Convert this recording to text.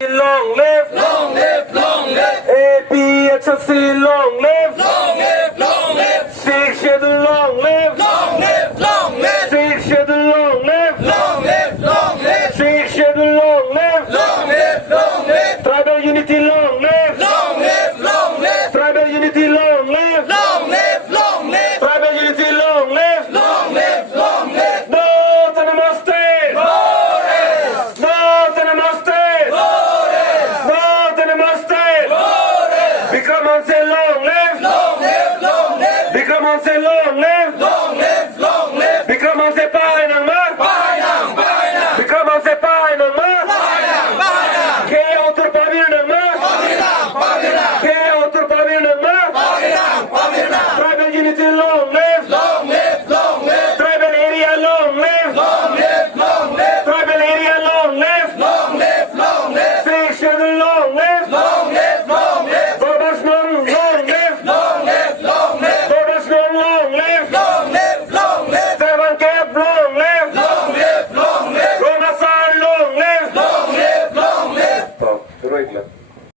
Long live, long live, long live, APHC, long live, long live, long live, Sikh Schedule, long live, long live, long live, Sikh Schedule, long live, long live, long live, Sikh Schedule, long live, long live, long live, Tribal unity, long live, long live, long live, Tribal unity, long live, long live, long live, Tribal unity, long live, long live, long live. Both and Namaste, Boris, both and Namaste, Boris, both and Namaste, Boris, Bikram say long live, long live, long live, Bikram say long live, long live, long live. Bikram say pahay ng mar, Bayan, bayan, Bikram say pahay ng mar, bayan, bayan. Kaya Uttar Pavir ng mar, Pagilang, pagilang, Kaya Uttar Pavir ng mar, pagilang, pagilang. Tribal unity, long live, Long live, long live, Tribal area, long live, long live, long live, Tribal area, long live, long live, long live. Sikh Schedule, long live.